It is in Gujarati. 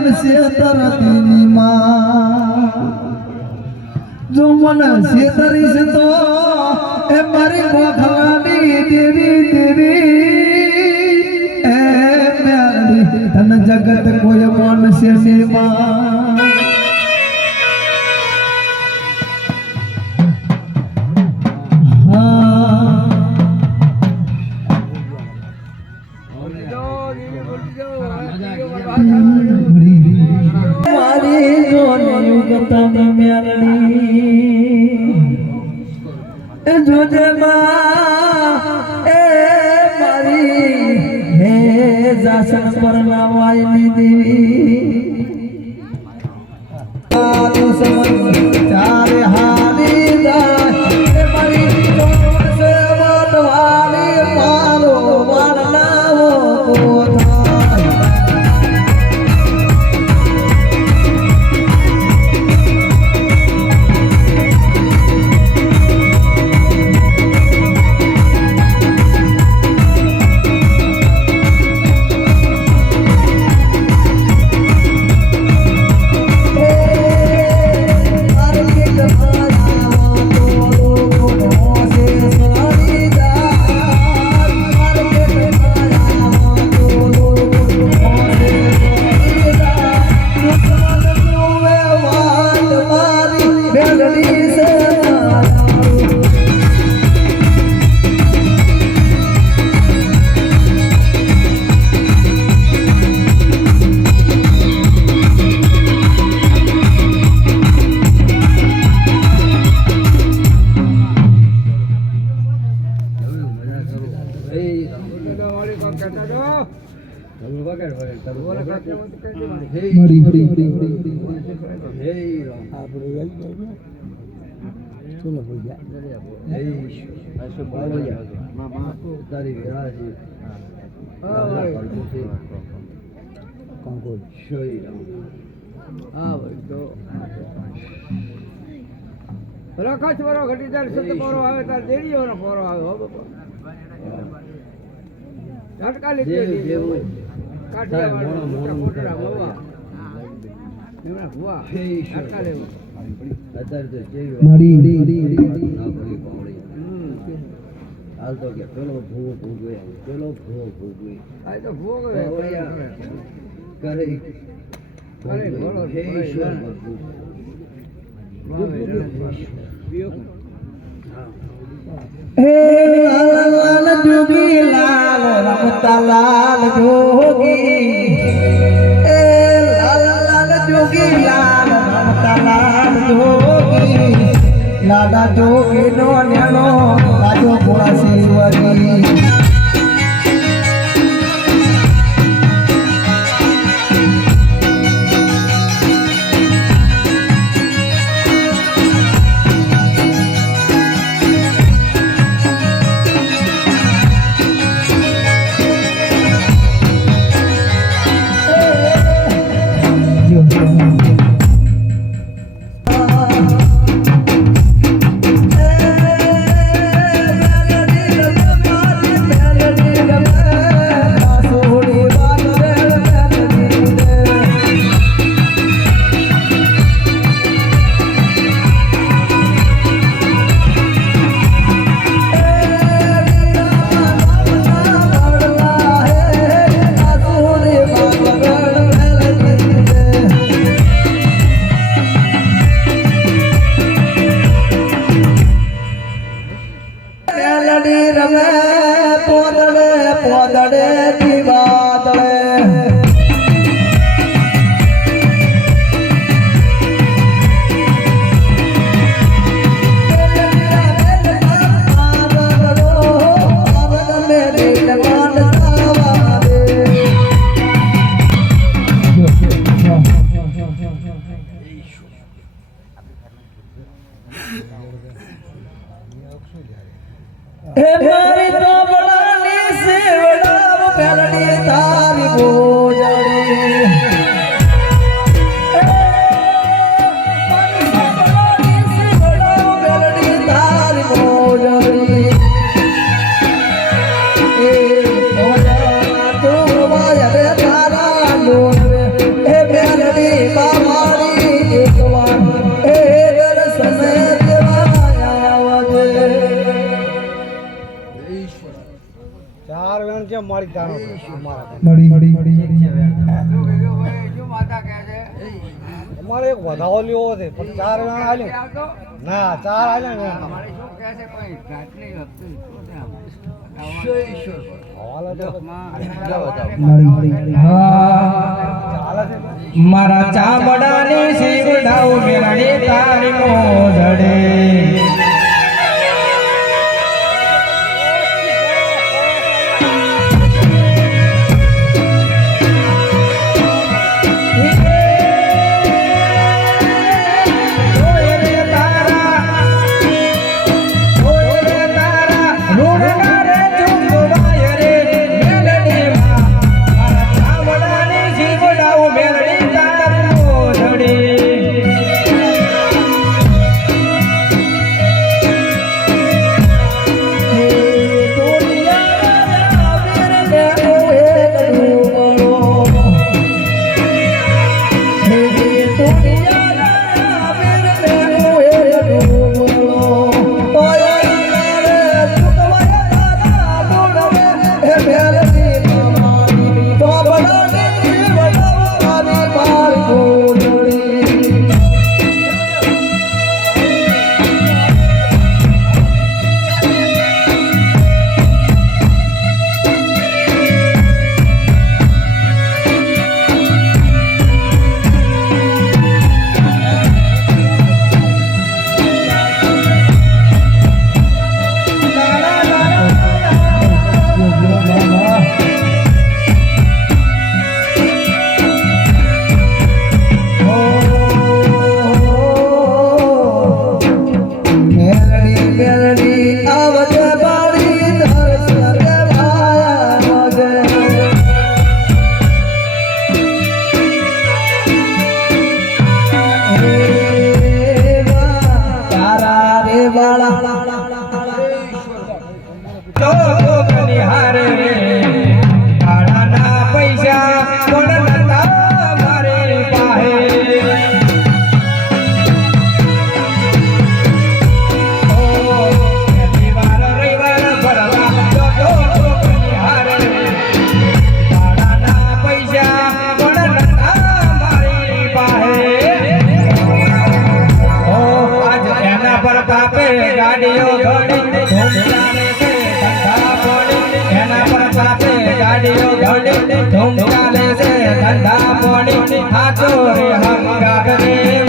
મન શેતરતીની માં જો મન શેતરીશ તો એ મારી ગોખલાની દેવી દેવી એ મેરી ધન જગત કોઈ માનશે ની માં મારી જોની યુગતની મેરણી એ જોજે માં એ મારી હે જાસન પર નાવાયેલી દેવી આદુ સમન ચારે હારી જાય એ મારી જોન સે વાટવાલી મારો વાળનાવો રખાચ વાળો ઘટી જાય સત પોરો આવે તાર દેડીઓ નો પોરો આવે હો બાપા ઝટકા લીધી કાઠિયા વાળો મોટા મોવા એમના ભુવા ઝટકા લેવો અત્યારે તો જેવી મારી ના પડી પાવડી હાલ તો કે પેલો ભૂવો ભૂગવે પેલો ભૂવો ભૂગવે આ તો ભૂવો કરે કરે બોલો હે ઈશ્વર હે લાલ જોગી લાલ રમતા લાલ જોગી એ લાલ જોગી લાલ રમતા લાલ જોગી લાડા જોગી નો નેનો રાજો ભોળા શિવજી હે મારી તો બડાની સેવડાવ પેલડી તારી બોજડી એ શું માતા કહે છે અમારે એક વધાવો લેવો છે પણ 4 જણા હાલે આવતો ના 4 હાલે ને અમારે શું કહે છે કોઈ ઘાટની હતું શું છે આમ? હવાલા તો હા મારા ચામડાની શિવડાઉ મેરડી તારી મોજડે ગાડીઓ ઘડી ધૂમ ચાલે છે ધંધા પોણી એના પર સાથે ગાડીઓ ઘડી ધૂમ ચાલે છે ધંધા પોણી હાચો રે હંગા કરે